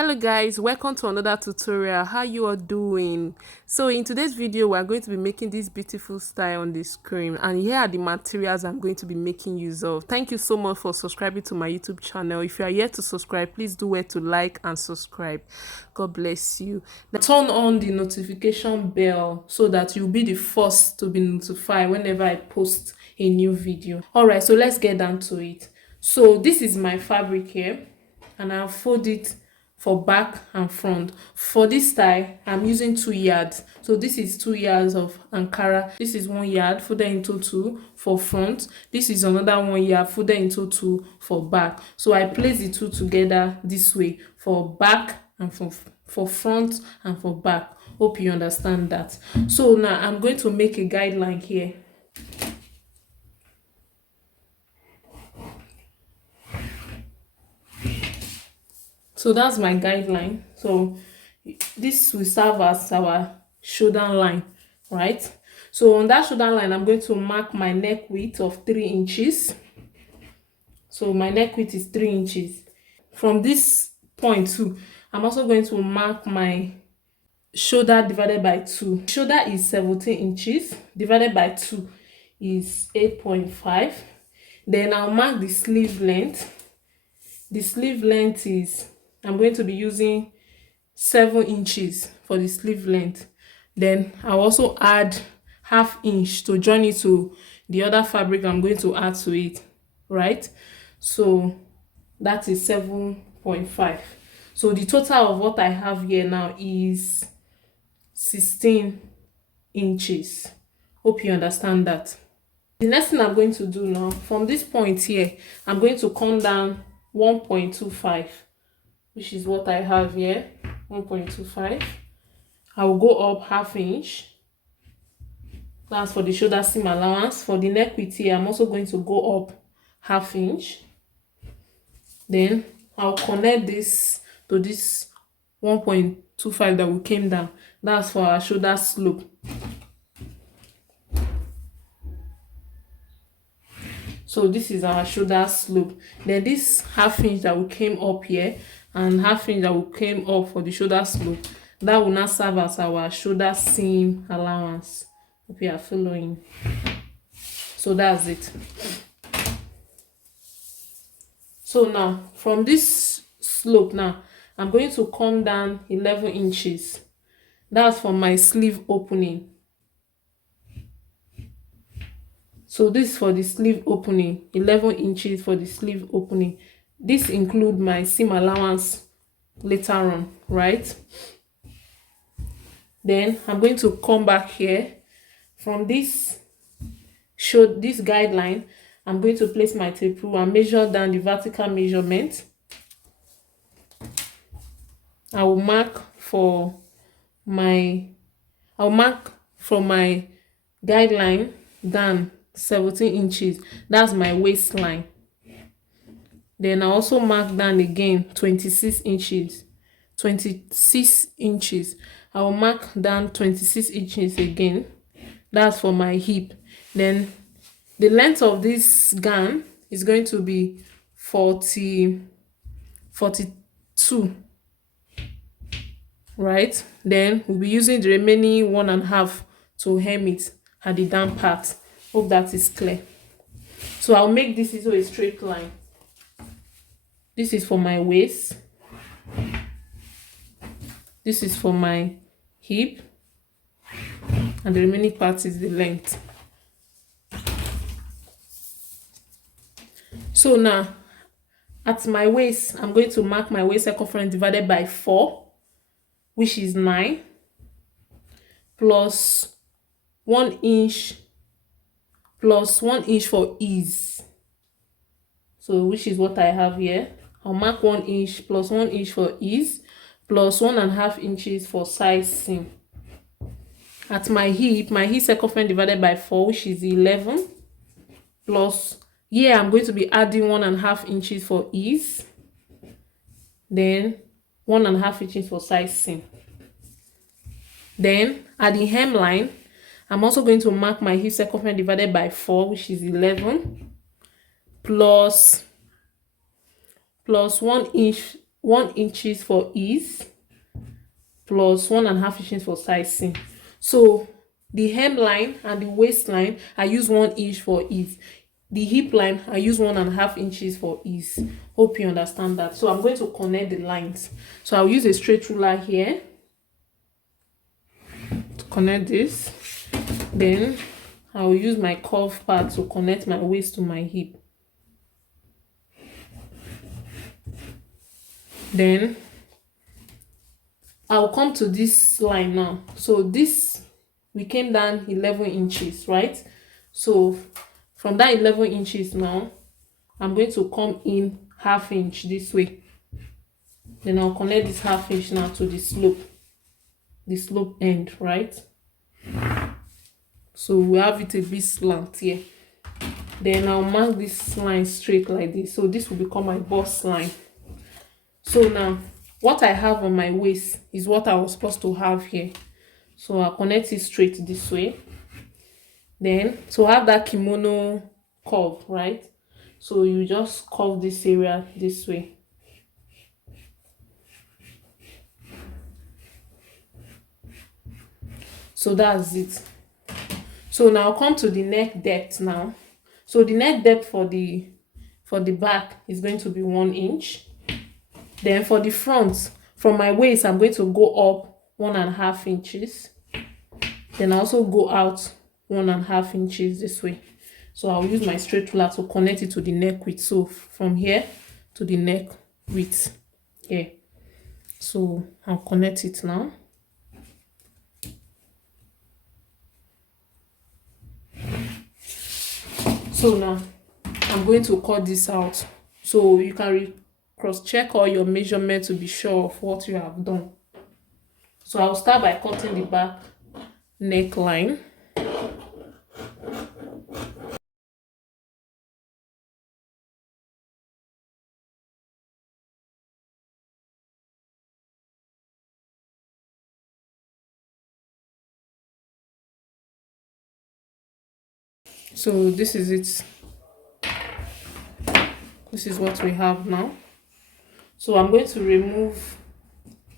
Hello guys, welcome to another tutorial. How you are doing? So in today's video we are going to be making this beautiful style on the screen, and here are the materials I'm going to be making use of. Thank you so much for subscribing to my YouTube channel. If you are yet to subscribe, please do well to like and subscribe. God bless you. Now, turn on the notification bell so that you'll be the first to be notified whenever I post a new video. Alright, so let's get down to it. So this is my fabric here, and I'll fold it for back and front. For this style I'm using 2 yards, so this is 2 yards of Ankara, this is 1 yard folded into 2 for front, this is another 1 yard folded into 2 for back. So I place the two together this way for back and for front and for back. Hope you understand that. So now I'm going to make a guideline here. So that's my guideline. So this will serve as our shoulder line, right? So on that shoulder line, I'm going to mark my neck width of 3 inches. So my neck width is 3 inches. From this point too, I'm also going to mark my shoulder divided by 2. Shoulder is 17 inches divided by 2 is 8.5. Then I'll mark the sleeve length. The sleeve length is, I'm going to be using 7 inches for the sleeve length. Then I'll also add ½ inch to join it to the other fabric I'm going to add to it, right? So that is 7.5. So the total of what I have here now is 16 inches. Hope you understand that. The next thing I'm going to do now, from this point here, I'm going to come down 1.25, which is what I have here, 1.25. I will go up ½ inch. That's for the shoulder seam allowance. For the neck width here, I'm also going to go up ½ inch. Then I'll connect this to this 1.25 that we came down. That's for our shoulder slope. So this is our shoulder slope. Then this ½ inch that we came up here and ½ inch that we came up for the shoulder slope, that will now serve as our shoulder seam allowance. Hope you are following. So that's it. So now from this slope now, I'm going to come down 11 inches. That's for my sleeve opening. So this is for the sleeve opening, 11 inches for the sleeve opening. This includes my seam allowance later on, right? Then I'm going to come back here. From this guideline, I'm going to place my tape rule and measure down the vertical measurement. I will mark from my guideline down 17 inches. That's my waistline. Then I also mark down again 26 inches. I will mark down 26 inches again. That's for my hip. Then the length of this gown is going to be 42, right? Then we'll be using the remaining 1.5 to hem it at the down part. Hope that is clear. So I'll make this into a straight line. This is for my waist. This is for my hip. And the remaining part is the length. So now, at my waist, I'm going to mark my waist circumference divided by 4, which is 9, plus 1 inch for ease. So which is what I have here. I'll mark 1 inch plus 1 inch for ease, plus 1.5 inches for size seam. At my hip circumference divided by 4, which is 11, plus here I'm going to be adding 1.5 inches for ease, then 1.5 inches for size seam. Then at the hemline, I'm also going to mark my hip circumference divided by 4, which is 11, plus 1 1 inches for ease plus 1.5 inches for sizing. So the hemline and the waistline, I use 1 inch for ease. The hip line, I use 1.5 inches for ease. Hope you understand that. So I'm going to connect the lines. So I'll use a straight ruler here to connect this. Then I'll use my curve part to connect my waist to my hip. Then I'll come to this line now. So this, we came down 11 inches, right? So from that 11 inches now, I'm going to come in 1/2 inch this way. Then I'll connect this 1/2 inch now to the slope end, right? So we have it a bit slant here. Then I'll mark this line straight like this. So this will become my bust line. So now what I have on my waist is what I was supposed to have here. So I'll connect it straight this way. Then to have that kimono curve, right? So you just curve this area this way. So that's it. So now come to the neck depth now. So the neck depth for the back is going to be 1 inch. Then for the front, from my waist, I'm going to go up 1.5 inches. Then I also go out 1.5 inches this way. So I'll use my straight ruler to connect it to the neck width. So from here to the neck width here. So I'll connect it now. So now I'm going to cut this out. So you can cross-check all your measurements to be sure of what you have done. So I'll start by cutting the back neckline. So this is it. This is what we have now. So I'm going to remove,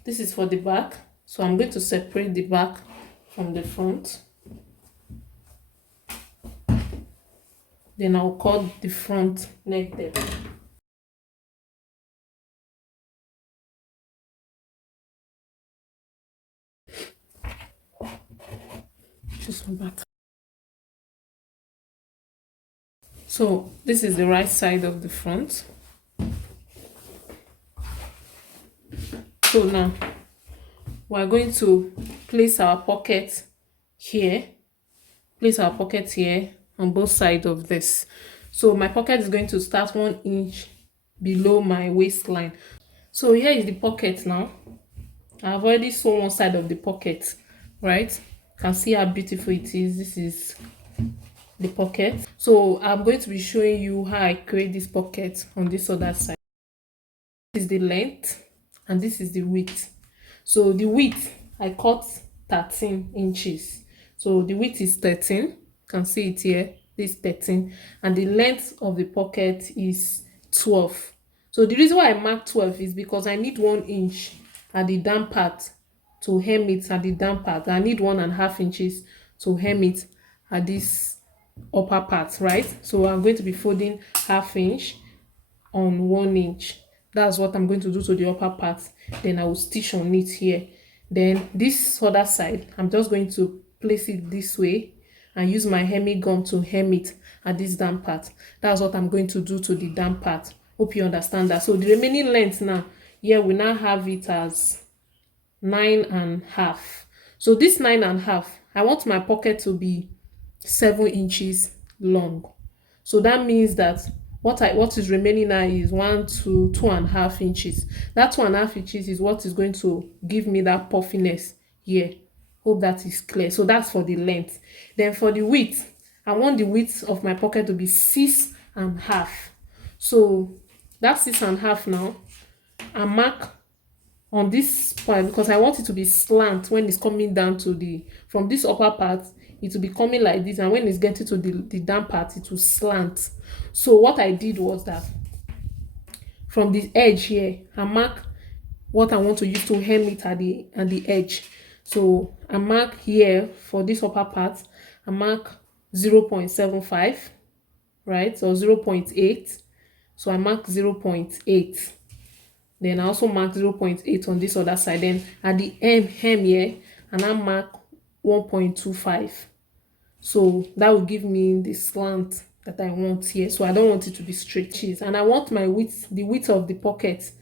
this is for the back. So I'm going to separate the back from the front. Then I'll cut the front neck depth. Just one back. So this is the right side of the front. So now we're going to place our pocket here. Place our pocket here on both sides of this. So my pocket is going to start 1 inch below my waistline. So here is the pocket now. I've already sewn one side of the pocket, right? You can see how beautiful it is. This is the pocket. So I'm going to be showing you how I create this pocket on this other side. This is the length and this is the width. So the width, I cut 13 inches. So the width is 13. You can see it here. This 13. And the length of the pocket is 12. So the reason why I marked 12 is because I need 1 inch at the down part to hem it at the down part. I need 1.5 inches to hem it at this upper part, right? So I'm going to be folding 1/2 inch on 1 inch. That's what I'm going to do to the upper part. Then I will stitch on it here. Then this other side, I'm just going to place it this way and use my hemming gun to hem it at this down part. That's what I'm going to do to the down part. Hope you understand that. So the remaining length now, here we now have it as 9.5. So this 9.5, I want my pocket to be 7 inches long. So that means that what is remaining now is 1 to 2.5 inches. That 2.5 inches is what is going to give me that puffiness here. Hope that is clear. So that's for the length. Then for the width, I want the width of my pocket to be 6.5. So that's 6.5 now. I mark on this point because I want it to be slant when it's coming down to the, from this upper part, it will be coming like this, and when it's getting to the down part, it will slant. So what I did was that from the edge here, I mark what I want to use to hem it at the edge. So I mark here for this upper part, I mark 0.75, right, or 0.8. So I mark 0.8. Then I also mark 0.8 on this other side. Then at the hem here, and I mark 1.25. So that will give me the slant that I want here. So I don't want it to be straight cheese, and I want my width, the width of the pocket,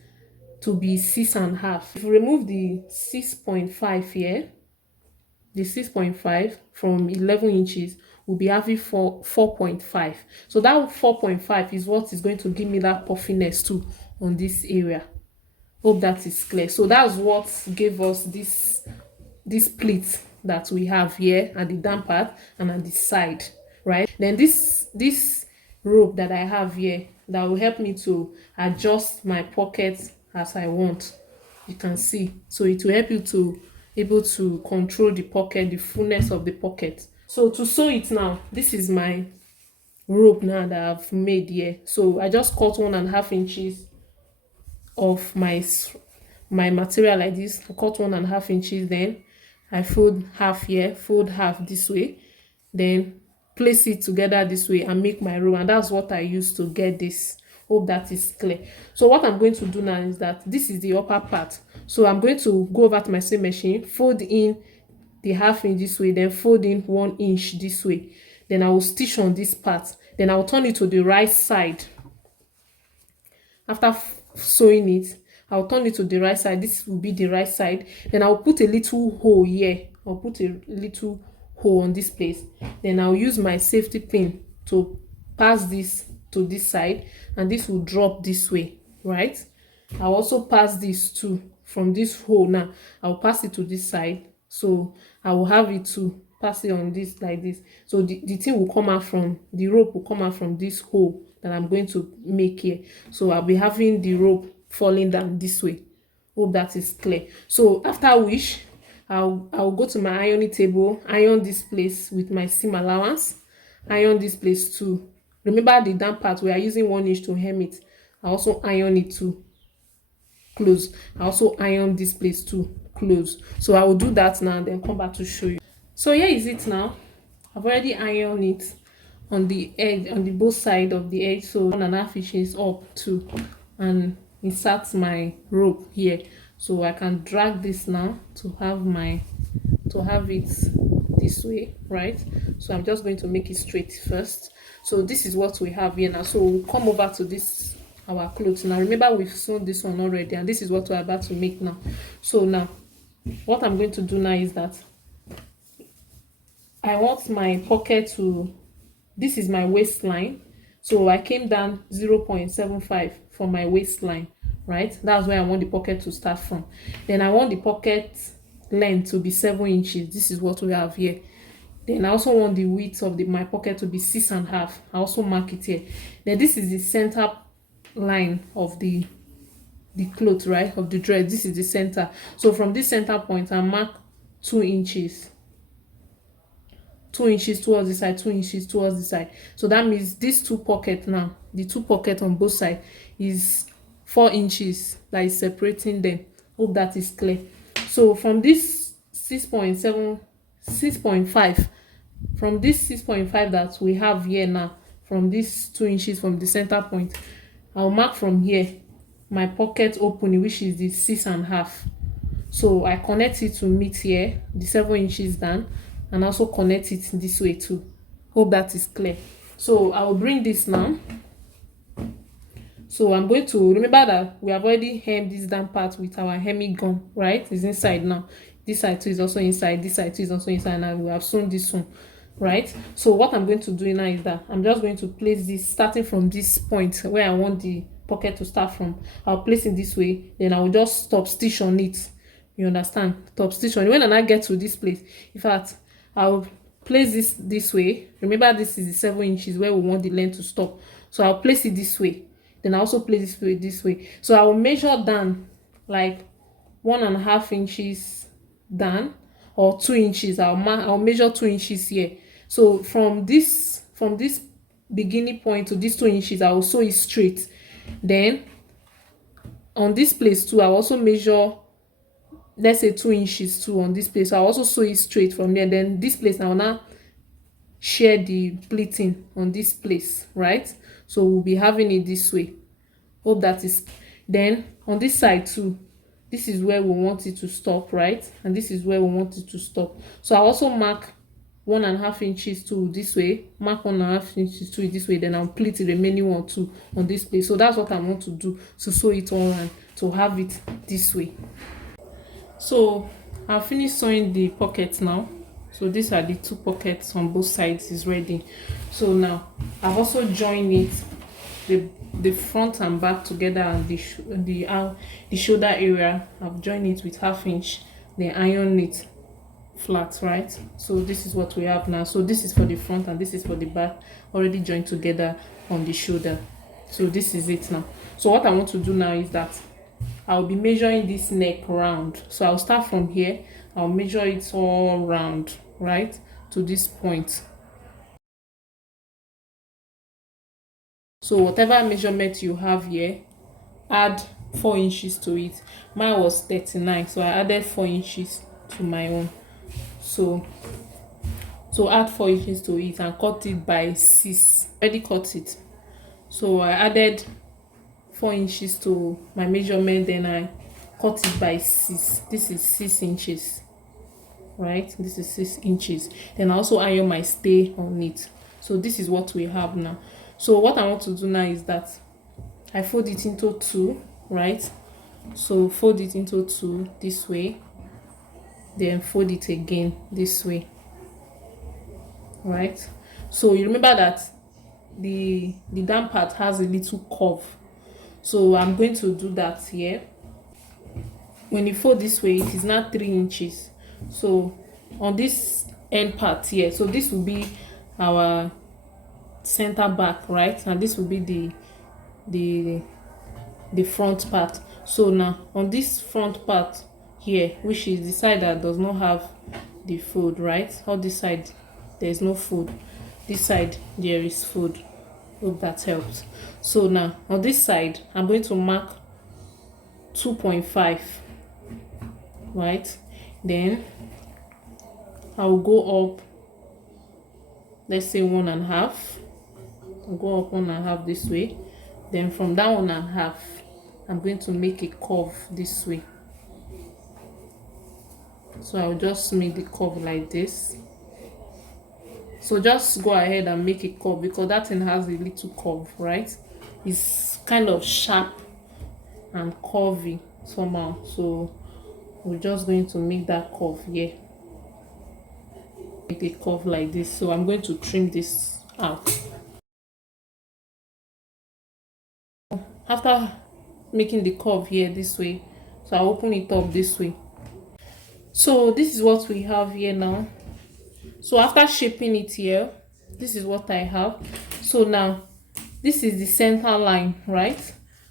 to be 6.5. If you remove the 6.5 here, the 6.5 from 11 inches, will be having 4.5. So that 4.5 is what is going to give me that puffiness too on this area. Hope that is clear. So that's what gave us this pleat that we have here at the down part and at the side, right? Then this rope that I have here, that will help me to adjust my pocket as I want. You can see, so it will help you to able to control the pocket, the fullness of the pocket. So to sew it now, this is my rope now that I've made here. So I just cut 1.5 inches of my material like this. I cut 1.5 inches, then I fold half here, fold half this way, then place it together this way and make my row. And that's what I use to get this. Hope that is clear. So what I'm going to do now is that this is the upper part. So I'm going to go over to my sewing machine, fold in the 1/2 inch this way, then fold in 1 inch this way. Then I will stitch on this part. Then I will turn it to the right side. After sewing it, I'll turn it to the right side. This will be the right side. Then I'll put a little hole here. I'll put a little hole on this place. Then I'll use my safety pin to pass this to this side, and this will drop this way, right? I'll also pass this too from this hole. Now I'll pass it to this side, so I will have it to pass it on this like this. So the thing will come out from the rope, will come out from this hole that I'm going to make here. So I'll be having the rope falling down this way. Hope that is clear. So after which I'll go to my ironing table, iron this place with my seam allowance, iron this place too. Remember the down part, we are using 1 inch to hem it. I also iron it to close. I also iron this place to close. So I will do that now and then come back to show you. So here is it now. I've already ironed it on the edge, on the both side of the edge. So 1.5 inches up too, and insert my rope here. So I can drag this now to have it this way, right? So I'm just going to make it straight first. So this is what we have here now. So we'll come over to this our clothes now. Remember, we've sewn this one already, and this is what we're about to make now. So now what I'm going to do now is that I want my pocket to, this is my waistline. So I came down 0.75 for my waistline, right? That's where I want the pocket to start from. Then I want the pocket length to be 7 inches. This is what we have here. Then I also want the width of my pocket to be 6.5. I also mark it here. Then this is the center line of the cloth, right, of the dress. This is the center. So from this center point, I mark 2 inches. 2 inches towards the side, 2 inches towards the side. So that means these two pockets now, the two pockets on both sides, is 4 inches that is separating them. Hope that is clear. So from this 6.7, 6.5, from this 6.5 that we have here now, from this 2 inches from the center point, I'll mark from here my pocket opening, which is the 6.5. So I connect it to meet here, the 7 inches down, and also connect it this way too. Hope that is clear. So I will bring this now. So I'm going to remember that we have already hemmed this down part with our hemming gum, right? It's inside now. This side too is also inside. This side too is also inside. Now we have sewn this one, right? So what I'm going to do now is that I'm just going to place this starting from this point where I want the pocket to start from. I'll place it this way. Then I will just stop stitch on it. You understand? Top stitch on it. When I get to this place, in fact, I'll place this way. Remember, this is the 7 inches where we want the length to stop. So I'll place it this way. Then I also place this way. So I will measure down like 1.5 inches down, or 2 inches. I'll measure 2 inches here. So from this beginning point to this 2 inches, I will sew it straight. Then on this place too, I'll also measure, let's say 2 inches too on this place. I'll also sew it straight from there. Then this place I will now share the pleating on this place, right? So we'll be having it this way. Hope that is. Then on this side too, this is where we want it to stop, right? And this is where we want it to stop. So I also mark 1.5 inches to this way, mark 1.5 inches to this way, then I'll pleat the remaining one too on this place. So that's what I want to do, to sew it all around, to have it this way. So I'll finish sewing the pockets now. So these are the 2 pockets on both sides is ready. So now I've also joined it, the front and back together, and the shoulder area I've joined it with 1/2 inch, then iron it flat, right? So this is what we have now. So this is for the front and this is for the back, already joined together on the shoulder. So this is it now. So what I want to do now is that I'll be measuring this neck round. So I'll start from here, I'll measure it all round, right, to this point. So whatever measurement you have here, add 4 inches to it. Mine was 39, so I added 4 inches to my own. So add 4 inches to it and cut it by 6. Already cut it. So I added 4 inches to my measurement, then I cut it by 6. This is 6 inches, right? This is 6 inches. Then I also iron my stay on it. So this is what we have now. So what I want to do now is that I fold it into 2, right? So fold it into 2 this way, then fold it again this way, right? So you remember that the down part has a little curve, so I'm going to do that here. When you fold this way, it is now 3 inches. So on this end part here, so this will be our center back, right? And this will be the front part. So now on this front part here, which is the side that does not have the fold, right? On this side there is no fold, this side there is fold. Hope that helps. So now on this side I'm going to mark 2.5, right? Then I'll go up, let's say 1.5. I'll go up 1.5 this way. Then from that 1.5 I'm going to make a curve this way. So I'll just make the curve like this. So just go ahead and make a curve, because that thing has a little curve, right? It's kind of sharp and curvy somehow. So we're just going to make that curve here. Make a curve like this. So I'm going to trim this out. After making the curve here this way, so I'll open it up this way. So this is what we have here now. So after shaping it here, this is what I have. So now this is the center line, right?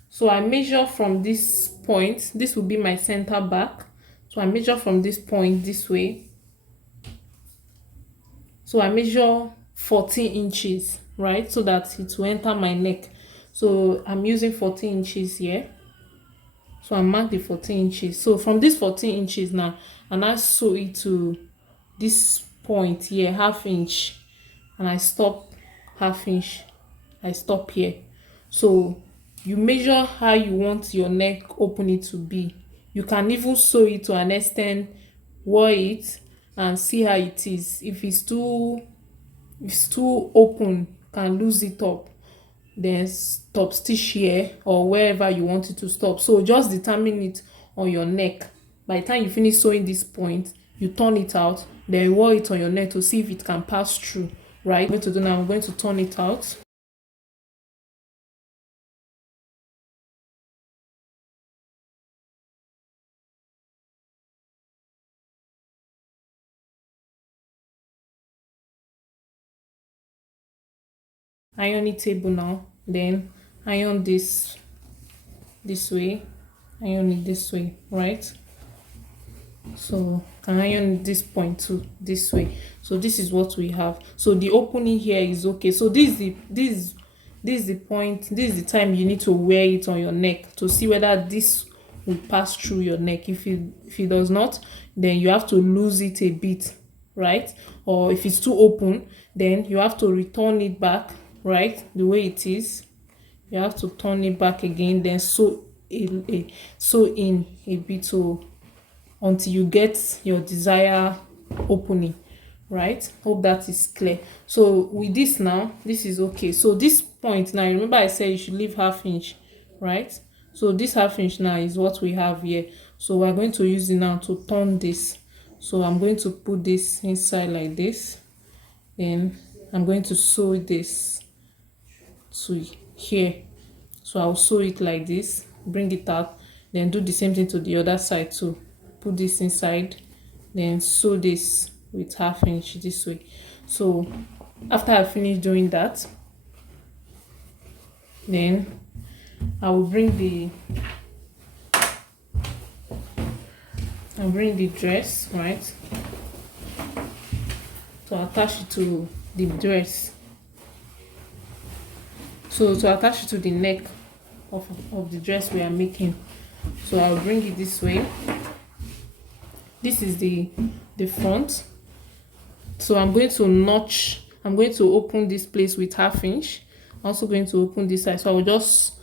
So I measure from this point. This will be my center back. So I measure from this point this way. So I measure 14 inches, right? So that it will enter my neck. So I'm using 14 inches here. So I mark the 14 inches. So from this 14 inches now, and I sew it to this point here, 1/2 inch, and I stop 1/2 inch. I stop here. So you measure how you want your neck opening to be. You can even sew it to an extent, wear it and see how it is. If it's too open, you can lose it up, then stop stitch here or wherever you want it to stop. So just determine it on your neck. By the time you finish sewing this point, you turn it out, then wear it on your neck to see if it can pass through, right? I'm going to do now, I'm going to turn it out. Iron it table now, then iron this way, iron it this way, right? So can iron this point too this way. So this is what we have. So the opening here is okay. So this is this is the point, this is the time you need to wear it on your neck to see whether this will pass through your neck. If it does not, then you have to lose it a bit, right? Or if it's too open, then you have to return it back, right, the way it is. You have to turn it back again, then sew sew in a bit, so until you get your desired opening, right? Hope that is clear. So with this now, this is okay. So this point now, remember I said you should leave ½ inch, right? So this ½ inch now is what we have here. So we're going to use it now to turn this. So I'm going to put this inside like this, then I'm going to sew this to here. So I'll sew it like this, bring it out, then do the same thing to the other side too. Put this inside, then sew this with ½ inch this way. So after I finish doing that, then I will bring the dress, right, to attach it to the dress. So to attach it to the neck of the dress we are making, so I'll bring it this way. This is the front. So I'm going to open this place with ½ inch. I'm also going to open this side, so I will just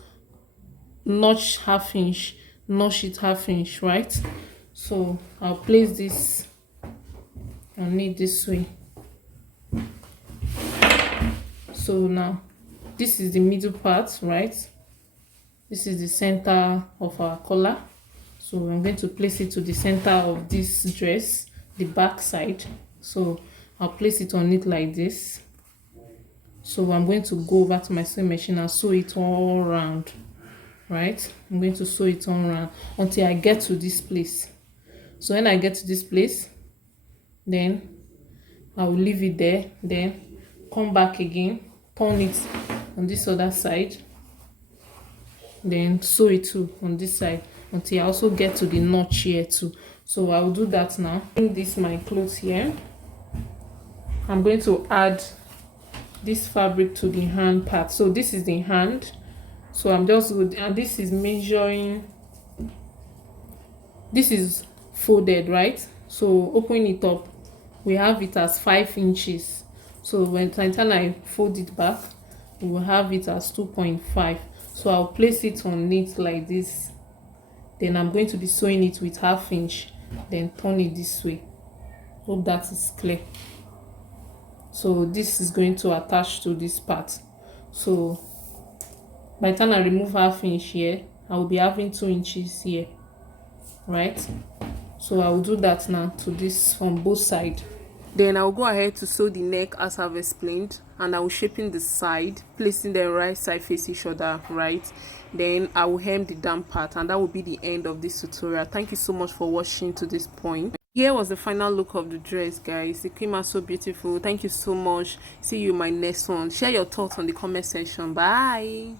notch ½ inch, notch it ½ inch, right? So I'll place this on it this way. So now this is the middle part, right? This is the center of our collar. So I'm going to place it to the center of this dress, the back side. So I'll place it on it like this. So I'm going to go over to my sewing machine and sew it all around, right? I'm going to sew it all around until I get to this place. So when I get to this place, then I will leave it there, then come back again, turn it on this other side, then sew it too on this side until I also get to the notch here too. So I will do that now. Bring this my clothes here. I'm going to add this fabric to the hand part. So this is the hand. So I'm just good, and this is measuring, this is folded, right? So opening it up, we have it as 5 inches. So when I fold it back, we will have it as 2.5. So I'll place it on it like this. Then I'm going to be sewing it with ½ inch, then turn it this way. Hope that is clear. So this is going to attach to this part. So by the time I remove ½ inch here, I will be having 2 inches here, right? So I will do that now to this from both sides. Then I will go ahead to sew the neck as I've explained, and I will shaping the side, placing them right side face each other, right? Then I will hem the down part, and that will be the end of this tutorial. Thank you so much for watching to this point. Here was the final look of the dress, guys. It came out so beautiful. Thank you so much. See you in my next one. Share your thoughts on the comment section. Bye.